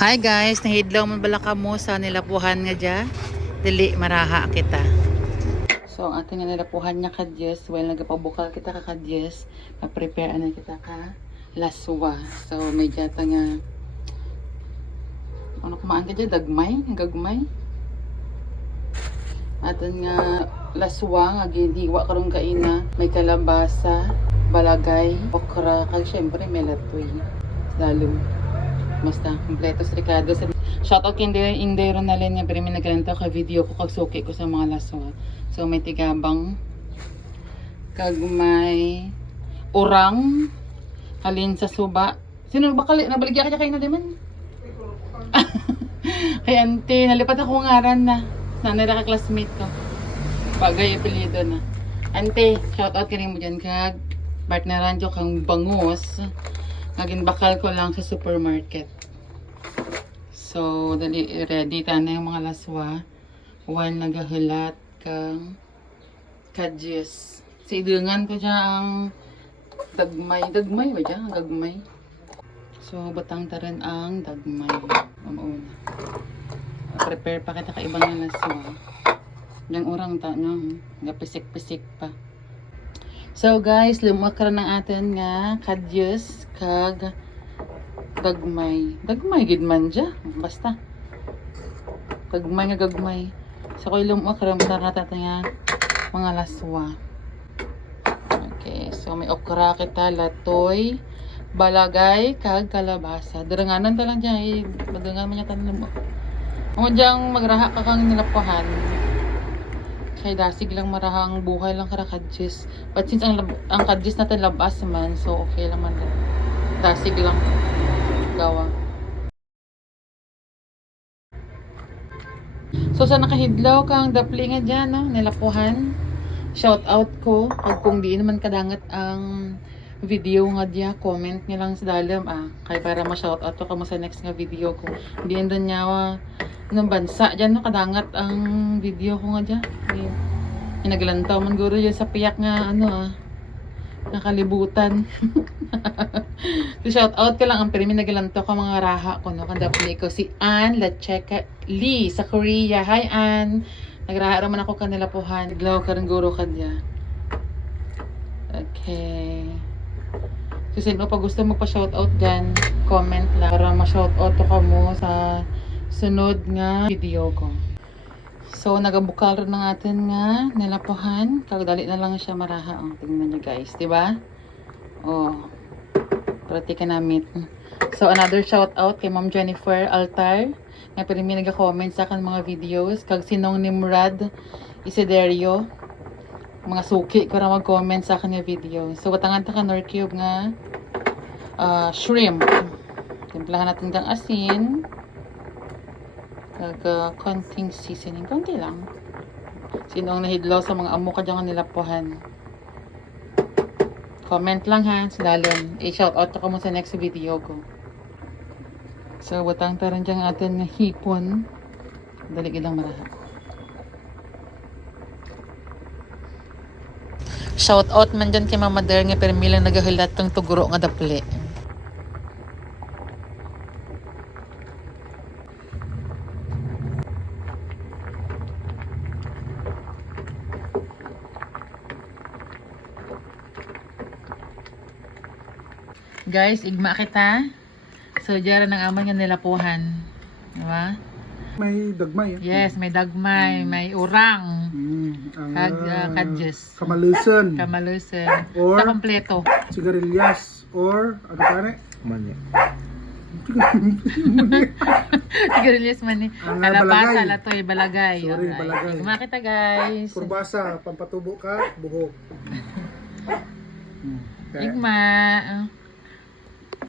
Hi guys, nahidlaw man bala ka mo sa nilapuhan nga dya. Dili maraha kita. So ang ating nilapuhan niya kadyes, while nagapabukal kita ka kadyes, ma-prepare na kita ka laswa. So may jata nga ano kumaan ka dyan, gagmay. Atin nga laswa nga ginhiwa karon kaina, may kalabasa, balagay, okra, kag syempre may latoy. Lalo basta kompleto sa Ricardo. Shoutout kay Indero na rin niya, pero may naglantaw ka video ko kag suki ko sa mga laswa. So may tigabang kag may urang halin sa suba. Sino ba nabaligya ka kay na diman? Kay ante, nalipat ako ngaran na. Nanay ka classmate ko. Bagay apelyido na. Ante, shoutout ka rin mo dyan kag partneran jo kang bangus. Naging bakal ko lang sa supermarket. So, dali ready na yung mga laswa. While nagahulat kang kadyes. Sa idungan ko dyan ang dagmay ba dyan? Dagmay. So, batang taran ang dagmay. Mauna. Prepare pa kita ka ibang laswa. Yung urang ta, no? Pisik-pisik pa. So guys, lumakra ng atin nga kadyes kag dagmay. Dagmay gid man dya. Basta. Dagmay nga gagmay. So koy lumakra na natin nga mga laswa. Okay, so may okra kita, latoy, balagay kag kalabasa. Daranganan ta lang dyan. Madangan man niya tanan mo. Kung diyang magraha ka kang nilapuhan. Kay dasig lang marahang buhay lang kara kadyes. But since ang kadyes natin labas man, so okay lang man. Dasig lang gawa. So sa nakahidlaw kang dapli nga dyan, no? Nilapuhan. Shout out ko. Pag kung di naman kadangat ang video nga diya, comment nyo lang sa dalam kay para ma-shout out ko mo sa next nga video ko. Hindi doon niya ng bansa dyan, no? Kadangat ang video ko nga dyan. Naglantaw man guro yun sa piyak nga nakalibutan. So shout out ka lang ang pirmi naglantaw ka mga raha ko, no? Kandapli ko si Ann Lacheka Lee sa Korea. Hi Ann, nagraha raman ako kanilapuhan. Naglaw ka rin guro ka dyan. Okay, so sino pa gusto mo pa shout out dyan, comment lang para ma-shout out ka mo sa sunod nga video ko. So, nagabukal rin ng atin nga nilapuhan. Kagdali na lang siya maraha. Tingnan nyo guys, diba? Pratika namin. So, another shout out kay Ma'am Jennifer Altar. Nga pero may nag-comment sa akin mga videos. Kag sinong Nimrad Isiderio. Mga suki ko na mag-comment sa akin nga video. So, watangan ta ka nor cube nga shrimp. Timplahan natin kang asin. Konting seasoning, konti lang. Sino ang nahidlaw sa mga amo ka dyan nilapuhan? Comment lang ha, silalim. I-shout out ko mo sa next video ko. So, watang taran dyan atin nga hipon. Dali ilang maraha. Shout out man dyan kay Mama Der nga permilang nagahulat tong tuguro nga dapli. Guys, igma kita. So, dyan ang aman nga nilapuhan. Diba? May dagmay. Yes, may dagmay, may urang. Kadyes. Kamalusan. Or Sa kompleto. sigarilyas. Or, ano pare? Manya. Sigarilyas man eh. Kalabasa, latoy, balagay. Sorry, balagay. Igma kita guys. Purbasa, pampatubo ka, buhok. Igma.